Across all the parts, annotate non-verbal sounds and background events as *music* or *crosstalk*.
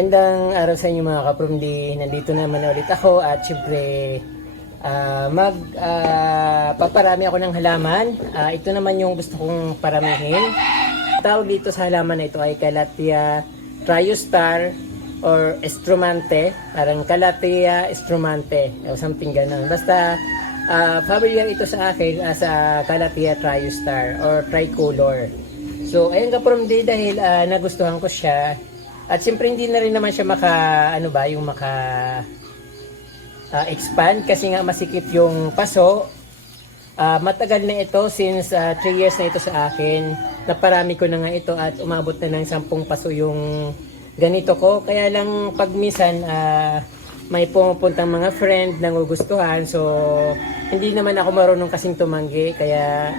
Magandang araw sa inyo mga kaprumdi. Nandito naman ulit ako at syempre ah, mag ah, paparami ako ng halaman. Ah, ito naman yung gusto kong paramihin. Tawag dito sa halaman na ito ay Calathea triostar or estrumante. Parang Calathea estrumante o something ganun. Basta ah, familiar ito sa akin as a Calathea triostar or tricolor. So, ayun ka from day dahil ah, nagustuhan ko siya. At siyempre hindi na rin naman siya maka, ano ba, yung maka ah, expand kasi nga masikip yung paso. Ah, matagal na ito since 3 years na ito sa akin. Naparami ko na nga ito at umabot na ng 10 paso yung ganito ko. Kaya lang pag minsan ah, may pumupuntang mga friend na gugustuhan. So, hindi naman ako marunong kasing tumanggi. Kaya,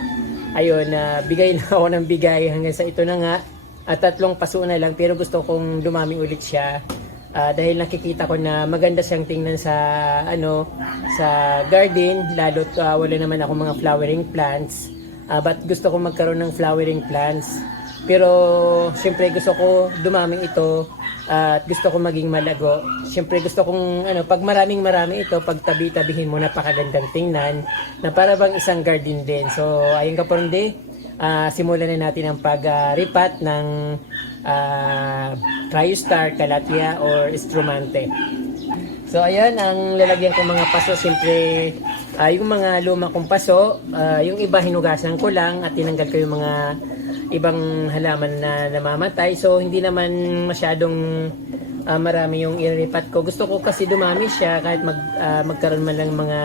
ayun, na bigay *laughs* na ako ng bigay hanggang sa ito na nga. At tatlong paso na lang pero gusto kong dumami ulit siya. Ah, dahil nakikita ko na maganda siyang tingnan sa ano sa garden lalo't ah, wala naman ako mga flowering plants. Ah, but gusto ko magkaroon ng flowering plants. Pero siyempre gusto ko dumaming ito at gusto ko maging malago. Siyempre gusto kong ano pag maraming marami ito pag tabi-tabihin mo napakagandang tingnan na para bang isang garden din. So ayun ka Ah, simulan na natin ang pag-ripat ng ah, Triostar, Calathea or Estrumante. So ayan, ang lalagyan ko mga paso, siyempre ah, yung mga luma kong paso, ah, yung iba hinugasan ko lang at tinanggal ko yung mga ibang halaman na namamatay. So hindi naman masyadong ah, marami yung iripat ko. Gusto ko kasi dumami siya kahit mag, ah, magkaroon man lang mga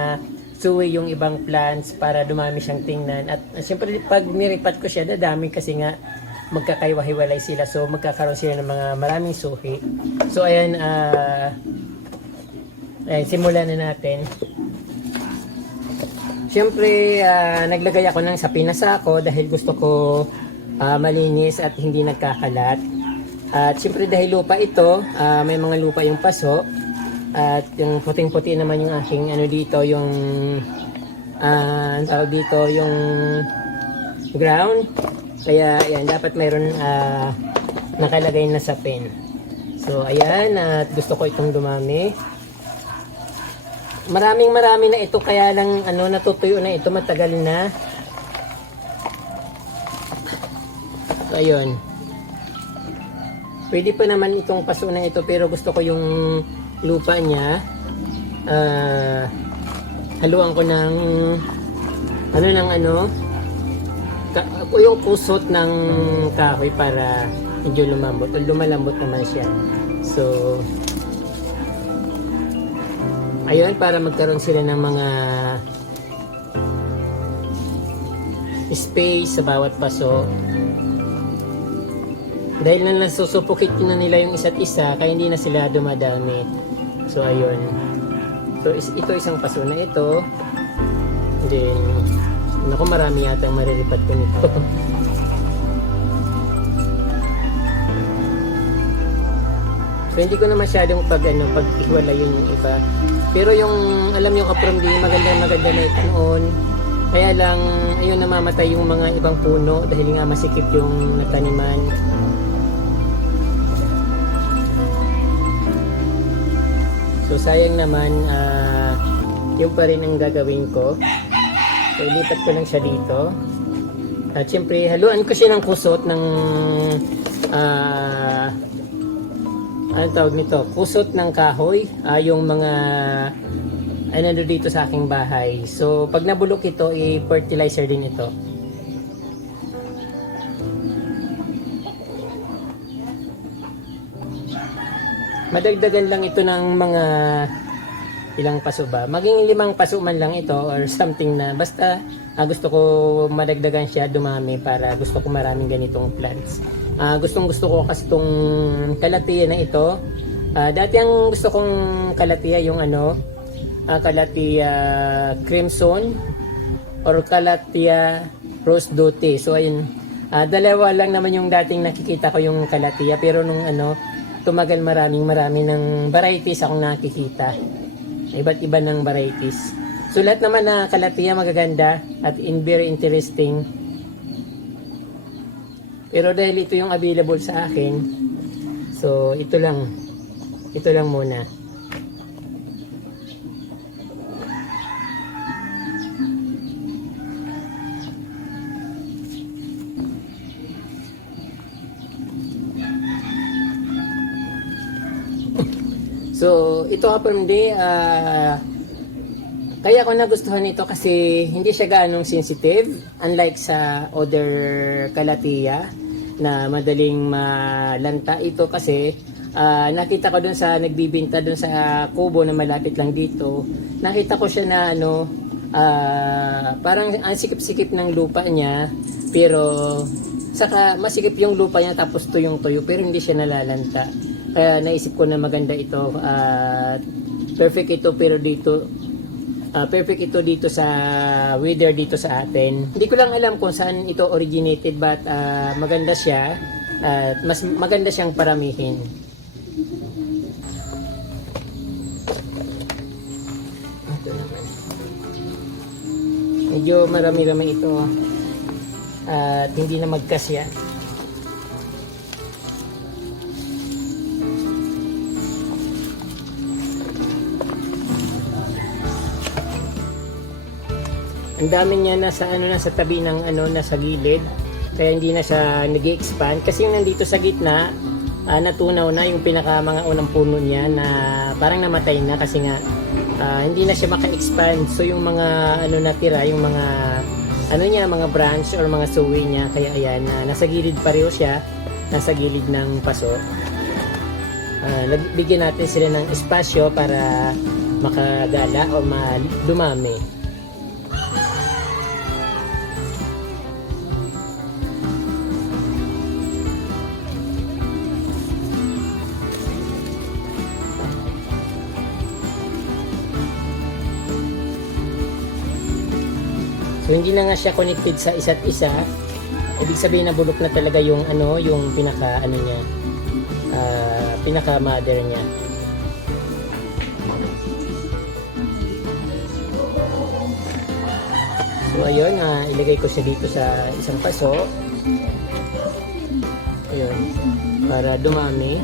suwi yung ibang plants para dumami siyang tingnan. At uh, siyempre pag niripat ko siya, dadami kasi nga magkakaiwahiwalay sila. So magkakaroon sila ng mga maraming suhi. So ayan, ah ayan, simulan na natin. Siyempre, ah, naglagay ako ng sapin na sako dahil gusto ko ah, malinis at hindi nagkakalat. At siyempre dahil lupa ito, ah, may mga lupa yung paso. At yung puting-puti naman yung aking ano dito, yung ah, ang tawag dito, yung ground. Kaya yan, dapat mayroon ah, nakalagay na sapin. So ayan, at gusto ko itong dumami. Maraming marami na ito kaya lang ano natutuyo na ito matagal na. So ayun. Pwede pa naman itong paso na ito pero gusto ko yung lupa niya. ah haluan ko ng ano ng ano ka, yung pusot ng kahoy para medyo lumambot. Lumalambot naman siya. So, ayun, para magkaroon sila ng mga space sa bawat paso. Dahil na nasusupukit na nila yung isa't isa, kaya hindi na sila dumadami. So, ayun. So, is, ito isang paso na ito. Then, naku, marami yata ang mariripat ko nito. *laughs* so, hindi ko na masyadong pag, ano, pag iwala yun yung iba. Pero yung, alam nyo kaprom di, maganda maganda na ito noon. Kaya lang, ayun namamatay yung mga ibang puno dahil nga masikip yung nataniman. So sayang naman, ah yung pa rin ang gagawin ko. So ilipat ko lang siya dito. At syempre, haluan ko siya ng kusot ng ah ano tawag nito? Kusot ng kahoy. ah yung mga ano dito sa aking bahay. So pag nabulok ito, i-fertilizer din ito. Madagdagan lang ito ng mga ilang paso ba? Maging limang paso man lang ito or something na basta ah, gusto ko madagdagan siya dumami para gusto ko maraming ganitong plants. Ah, gustong gusto ko kasi itong kalatia na ito. Ah, dati ang gusto kong kalatia yung ano, ah, kalatia crimson or kalatia rose dote. So ayun, ah, dalawa lang naman yung dating nakikita ko yung kalatia pero nung ano, tumagal maraming marami ng varieties akong nakikita. Iba't iba ng varieties. So naman na kalatia magaganda at in very interesting. Pero dahil ito yung available sa akin, so ito lang. ito lang muna. Ito nga hindi, ah, kaya ako nagustuhan ito kasi hindi siya ganong sensitive unlike sa other kalatiya na madaling malanta. Ito kasi ah, nakita ko dun sa nagbibinta dun sa kubo na malapit lang dito. Nakita ko siya na ano ah, parang ang sikip-sikip ng lupa niya pero saka masikip yung lupa niya tapos tuyong tuyo pero hindi siya nalalanta kaya naisip ko na maganda ito at perfect ito pero dito Ah, perfect ito dito sa weather dito sa atin. Hindi ko lang alam kung saan ito originated but ah, maganda siya at mas maganda siyang paramihin. Medyo marami-rami ito at hindi na magkasya. Ang dami niya nasa ano nasa tabi ng ano nasa gilid. Kaya hindi na siya nag-expand. Kasi yung nandito sa gitna ah, natunaw na yung pinaka mga unang puno niya na parang namatay na kasi nga ah, hindi na siya maka-expand. So yung mga ano natira yung mga ano niya mga branch or mga suwi niya kaya ayan na nasa gilid pareho siya nasa gilid ng paso. Ah, nagbigyan natin sila ng espasyo para makagala o ma- dumami So hindi na nga siya connected sa isa't isa. Ibig sabihin na bulok na talaga yung ano, yung pinaka ano niya. ah, pinaka mother niya. So ayun, ah, ilagay ko siya dito sa isang paso. Ayun, para dumami.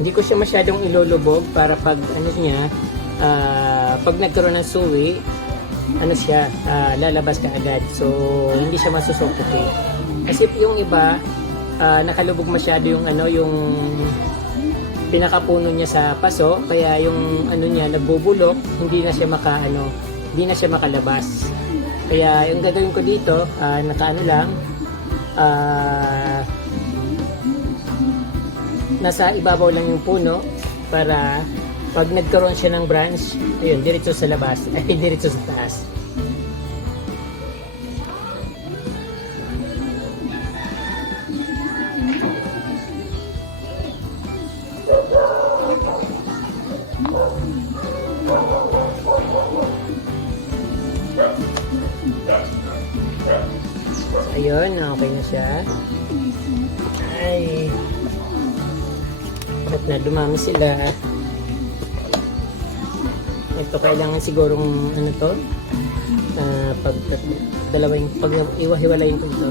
Hindi ko siya masyadong ilulubog para pag ano niya, ah, pag nagkaroon ng suwi, ano siya, ah, lalabas ka agad. So, hindi siya masusuffocate. Kasi yung iba, ah, nakalubog masyado yung ano, yung pinakapuno niya sa paso, kaya yung ano niya nagbubulok, hindi na siya maka ano, hindi na siya makalabas. Kaya yung gagawin ko dito, ah, nakaano lang, ah, nasa ibabaw lang yung puno para pag nagkaroon siya ng branch, ayun, diretso sa labas, *laughs* ay diretso sa taas. Ayun, okay na siya. Ay, at na dumami sila. Ito kailangan sigurong ano to? ah pag dalawang pag iwahiwalayin ko ito.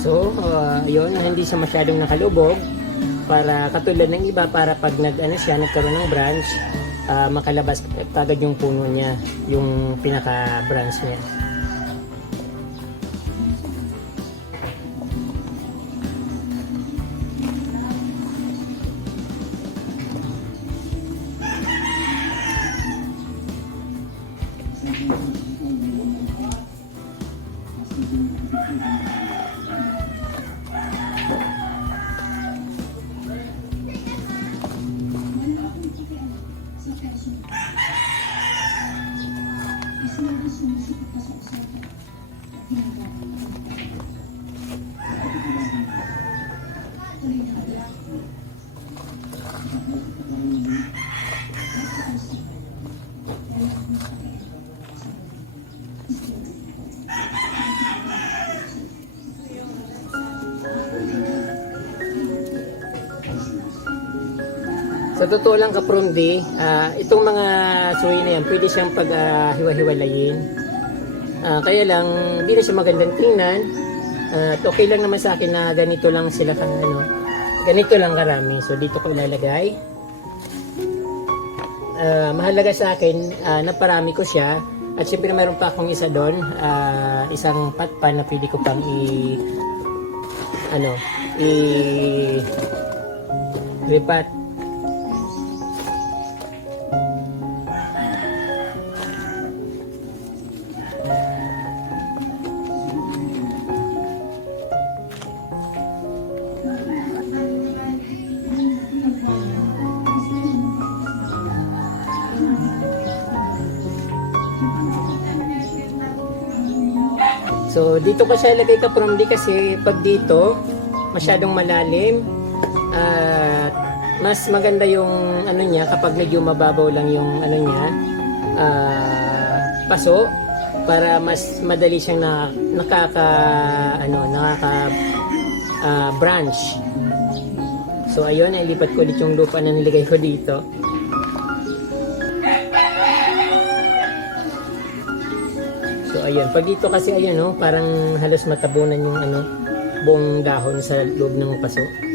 So, uh, yun, hindi siya masyadong nakalubog. para katulad ng iba para pag nag ano siya nagkaroon ng branch ah, makalabas kagad yung puno niya yung pinaka branch niya Sa totoo lang ka from day, ah, itong mga suwi na yan, pwede siyang pag ah, hiwa-hiwalayin. Ah, kaya lang, hindi na siya magandang tingnan. At okay lang naman sa akin na ganito lang sila ka, ano, ganito lang karami. So dito ko ilalagay. Ah, mahalaga sa akin, ah, naparami ko siya. At syempre meron pa akong isa doon, ah, isang patpan na pwede ko pang i ano, i lipat So dito ko siya ilagay ka from di kasi pag dito masyadong malalim. At mas maganda yung ano niya kapag medyo mababaw lang yung ano niya ah, paso para mas madali siyang na, nakaka ano nakaka ah, branch. So ayun, nailipat ko ulit yung lupa na nilagay ko dito. So ayun, pag dito kasi ayun no, parang halos matabunan yung ano, buong dahon sa loob ng paso.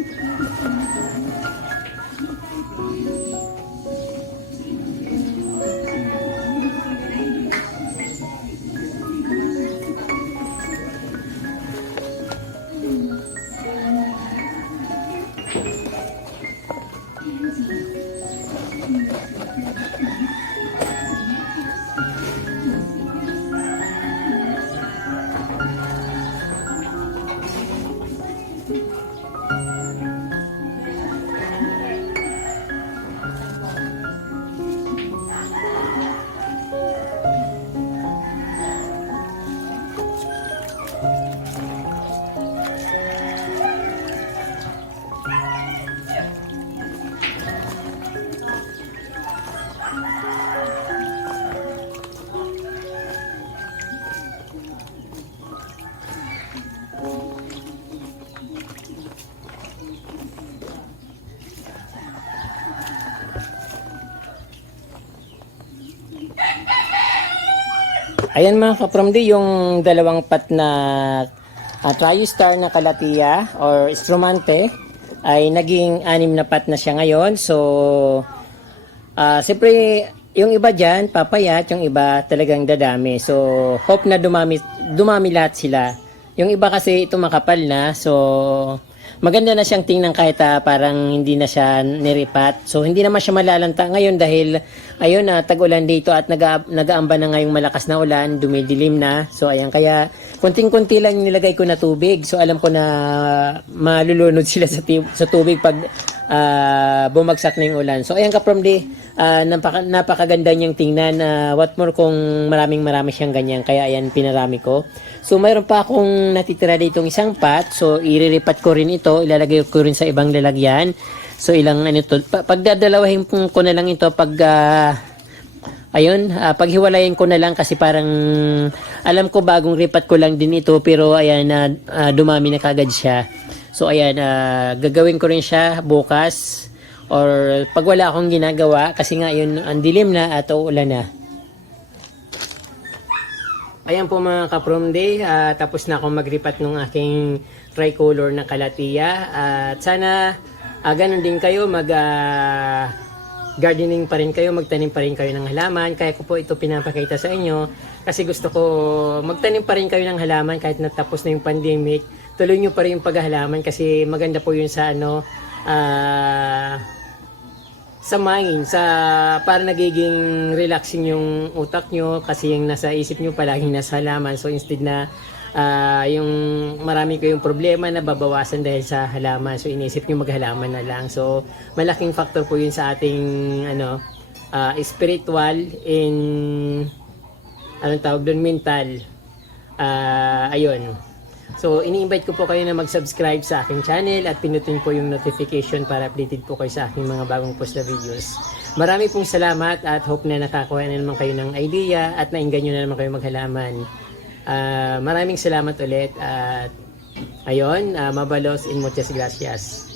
Ayan mga kapramdi, yung dalawang pat na uh, Triostar na Kalatia or Instrumante ay naging anim na pat na siya ngayon. So, ah siyempre, yung iba dyan, papayat, yung iba talagang dadami. So, hope na dumami, dumami lahat sila. Yung iba kasi ito makapal na, so maganda na siyang tingnan kahit ah, parang hindi na siya niripat. So hindi naman siya malalanta ngayon dahil ayun na tag-ulan dito at naga, nagaamba na ngayong malakas na ulan, dumidilim na. So ayan kaya kunting-kunti lang nilagay ko na tubig. So alam ko na malulunod *laughs* sila sa, sa tubig pag ah, bumagsak na yung ulan. So ayan ka from the ah, napaka, napakaganda niyang tingnan. Ah, what more kung maraming marami siyang ganyan. Kaya ayan pinarami ko. So mayroon pa akong natitira ditong isang pot. So iriripat ko rin ito. Ilalagay ko rin sa ibang lalagyan. So ilang ano to. Pa- pagdadalawahin ko na lang ito pag ah, Ayun, ah, paghiwalayin ko na lang kasi parang alam ko bagong ripat ko lang din ito pero ayan na ah, dumami na kagad siya. So ayan, ah, gagawin ko rin siya bukas or pag wala akong ginagawa kasi nga yun ang dilim na at uulan na. Ayan po mga ka-prom day, ah, tapos na akong magripat ng aking tricolor na kalatia at sana ah, ganun din kayo mag ah, gardening pa rin kayo, magtanim pa rin kayo ng halaman. Kaya ko po ito pinapakita sa inyo kasi gusto ko magtanim pa rin kayo ng halaman kahit natapos na yung pandemic. Tuloy nyo pa rin yung paghahalaman kasi maganda po yun sa ano, ah, sa mind, sa para nagiging relaxing yung utak nyo kasi yung nasa isip nyo palaging nasa halaman. So instead na ah, yung marami kayong problema na babawasan dahil sa halaman. So inisip nyo maghalaman na lang. So malaking factor po yun sa ating ano ah, spiritual in anong tawag doon mental. Ah, ayun. So, ini-invite ko po kayo na mag-subscribe sa aking channel at pinutin po yung notification para updated po kayo sa aking mga bagong post na videos. Marami pong salamat at hope na nakakuha na naman kayo ng idea at nainggan nyo na naman kayo maghalaman. Ah, maraming salamat ulit at ayun, ah, mabalos in muchas gracias.